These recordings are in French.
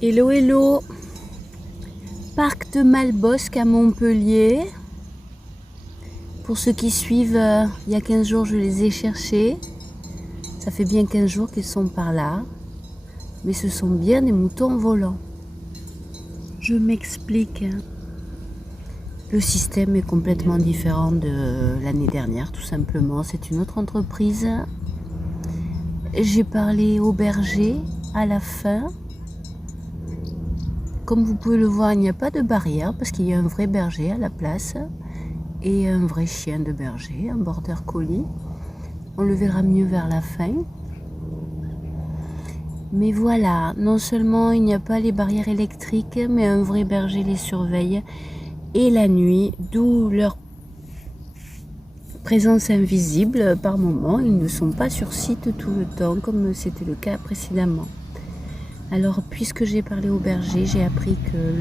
Hello, hello, parc de Malbosc à Montpellier. Pour ceux qui suivent, il y a 15 jours, je les ai cherchés. Ça fait bien 15 jours qu'ils sont par là. Mais ce sont bien des moutons volants. Je m'explique. Le système est complètement différent de l'année dernière, tout simplement. C'est une autre entreprise. J'ai parlé au berger à la fin. Comme vous pouvez le voir, il n'y a pas de barrière parce qu'il y a un vrai berger à la place et un vrai chien de berger, un border collie. On le verra mieux vers la fin. Mais voilà, non seulement il n'y a pas les barrières électriques, mais un vrai berger les surveille et la nuit, d'où leur présence invisible par moment. Ils ne sont pas sur site tout le temps comme c'était le cas précédemment. Alors, puisque j'ai parlé au berger, j'ai appris que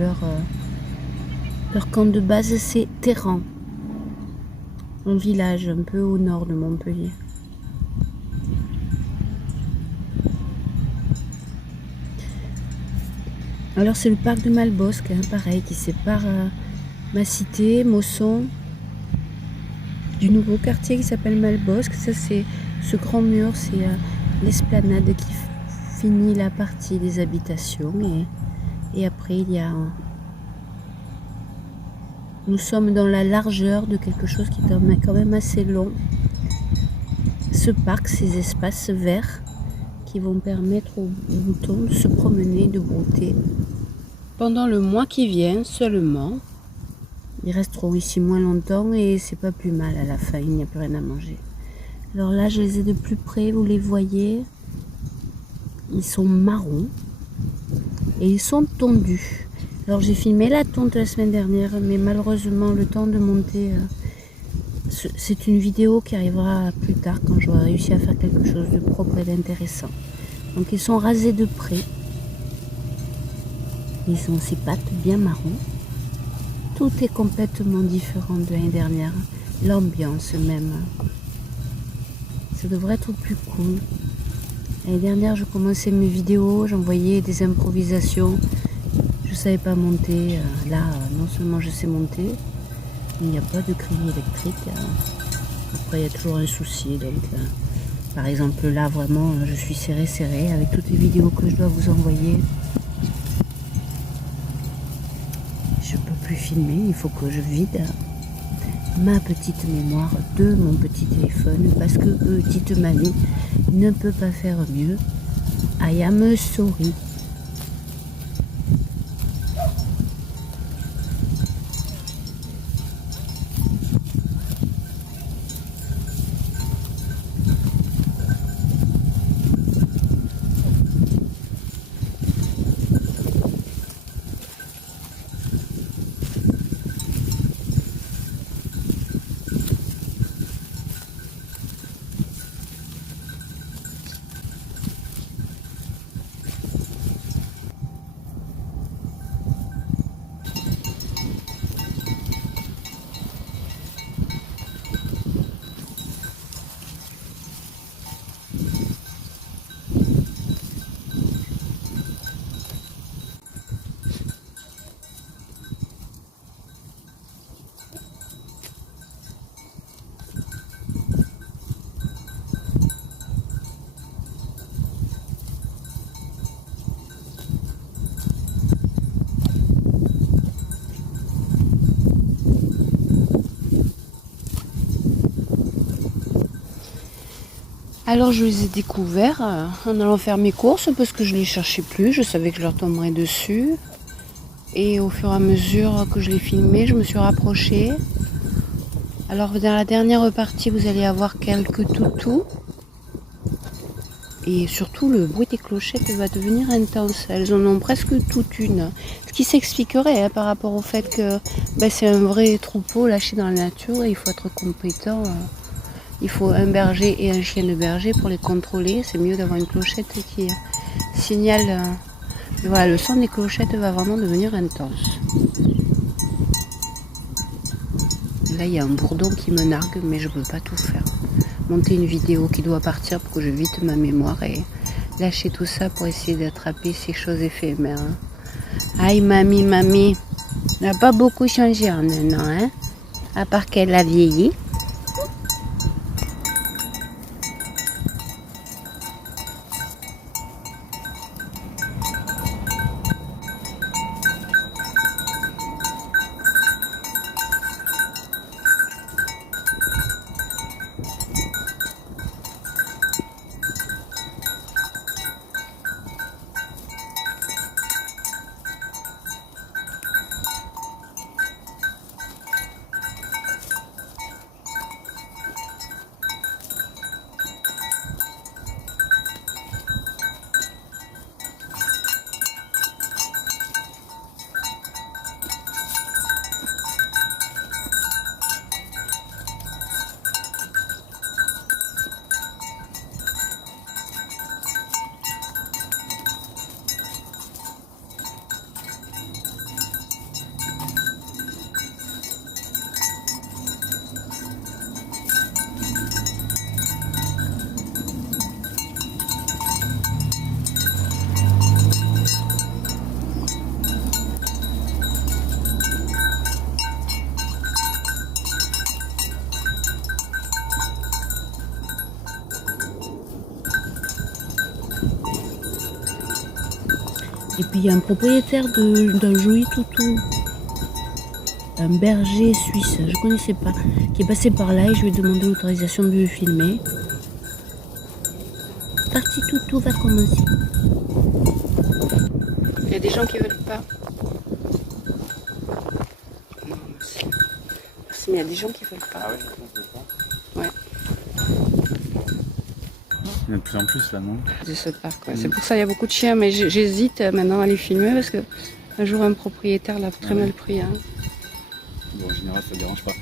leur camp de base, c'est Terran, un village un peu au nord de Montpellier. Alors, c'est le parc de Malbosc, pareil, qui sépare ma cité, Mosson, du nouveau quartier qui s'appelle Malbosc. Ça, c'est ce grand mur, c'est l'esplanade qui finit la partie des habitations et après il y a nous sommes dans la largeur de quelque chose qui est quand même assez long. Ce parc, ces espaces verts qui vont permettre aux moutons de se promener, de brouter. Pendant le mois qui vient seulement, ils resteront ici moins longtemps et c'est pas plus mal à la fin, il n'y a plus rien à manger. Alors là, je les ai de plus près, vous les voyez. Ils sont marrons et ils sont tondus. Alors j'ai filmé la tonte la semaine dernière, mais malheureusement le temps de monter, c'est une vidéo qui arrivera plus tard quand j'aurai réussi à faire quelque chose de propre et d'intéressant. Donc ils sont rasés de près. Ils ont ces pattes bien marron. Tout est complètement différent de l'année dernière. L'ambiance même. Ça devrait être plus cool. L'année dernière, je commençais mes vidéos, j'envoyais des improvisations. Je ne savais pas monter. Là, non seulement je sais monter, mais il n'y a pas de grille électrique. Après, il y a toujours un souci. Donc, par exemple, là, vraiment, je suis serrée avec toutes les vidéos que je dois vous envoyer. Je ne peux plus filmer, il faut que je vide ma petite mémoire de mon petit téléphone parce que petite mamie ne peut pas faire mieux. I am sorry. Alors je les ai découverts en allant faire mes courses parce que je ne les cherchais plus, je savais que je leur tomberais dessus. Et au fur et à mesure que je les filmais, je me suis rapprochée. Alors dans la dernière partie, vous allez avoir quelques toutous. Et surtout, le bruit des clochettes va devenir intense. Elles en ont presque toute une. Ce qui s'expliquerait par rapport au fait que c'est un vrai troupeau lâché dans la nature et il faut être compétent. Il faut un berger et un chien de berger pour les contrôler. C'est mieux d'avoir une clochette qui signale. Voilà, le son des clochettes va vraiment devenir intense. Là, il y a un bourdon qui me nargue, mais je ne peux pas tout faire. Monter une vidéo qui doit partir pour que je vide ma mémoire et lâcher tout ça pour essayer d'attraper ces choses éphémères. Hein. Aïe, mamie, elle n'a pas beaucoup changé en un an, hein, à part qu'elle a vieilli. Et puis il y a un propriétaire d'un joli toutou, un berger suisse, je ne connaissais pas, qui est passé par là et je lui ai demandé l'autorisation de le filmer. Parti toutou va commencer. Il y a des gens qui veulent pas. Non, merci. Merci, mais il y a des gens qui veulent pas. Ah ouais, je pense pas. Ouais. Il y en a de plus en plus là, non? De ce parc, ouais. C'est pour ça qu'il y a beaucoup de chiens, mais j'hésite maintenant à les filmer parce que un jour un propriétaire l'a très mal pris. Hein. Bon, en général, ça ne dérange pas.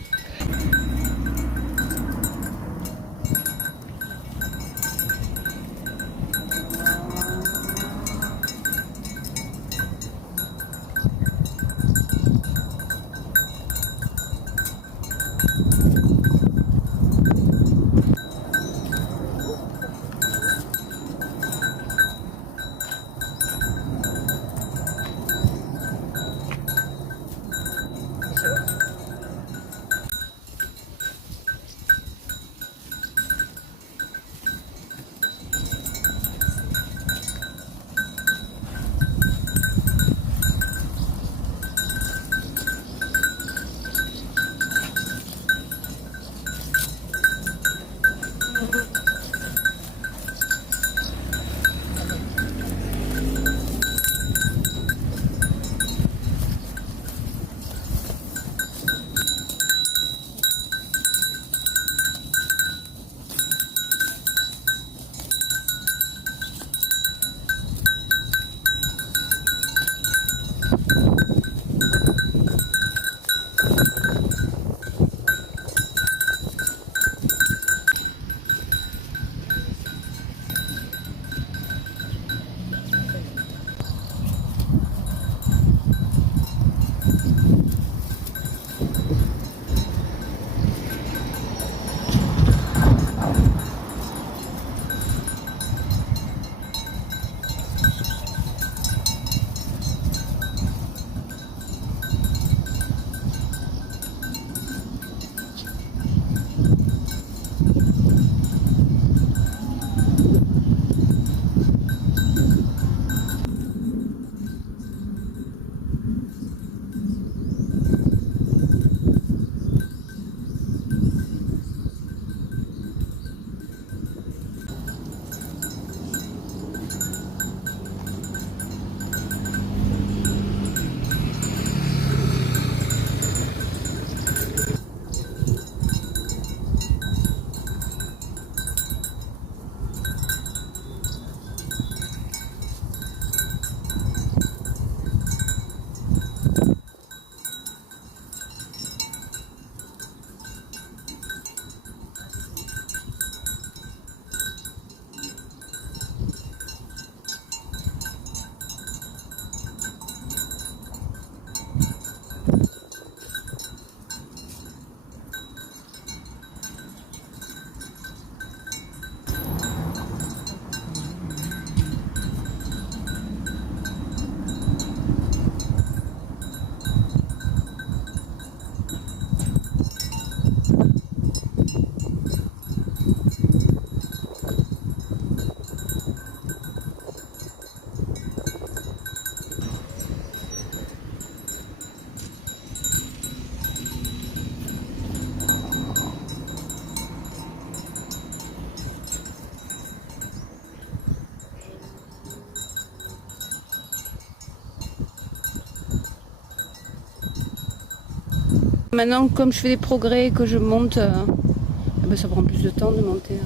Maintenant, comme je fais des progrès et que je monte, eh ben, ça prend plus de temps de monter.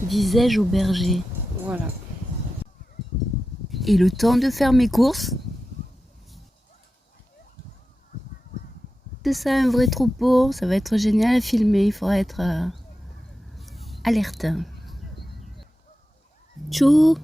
Disais-je au berger. Voilà. Et le temps de faire mes courses. C'est ça, un vrai troupeau. Ça va être génial à filmer. Il faudra être alerte. Tchou!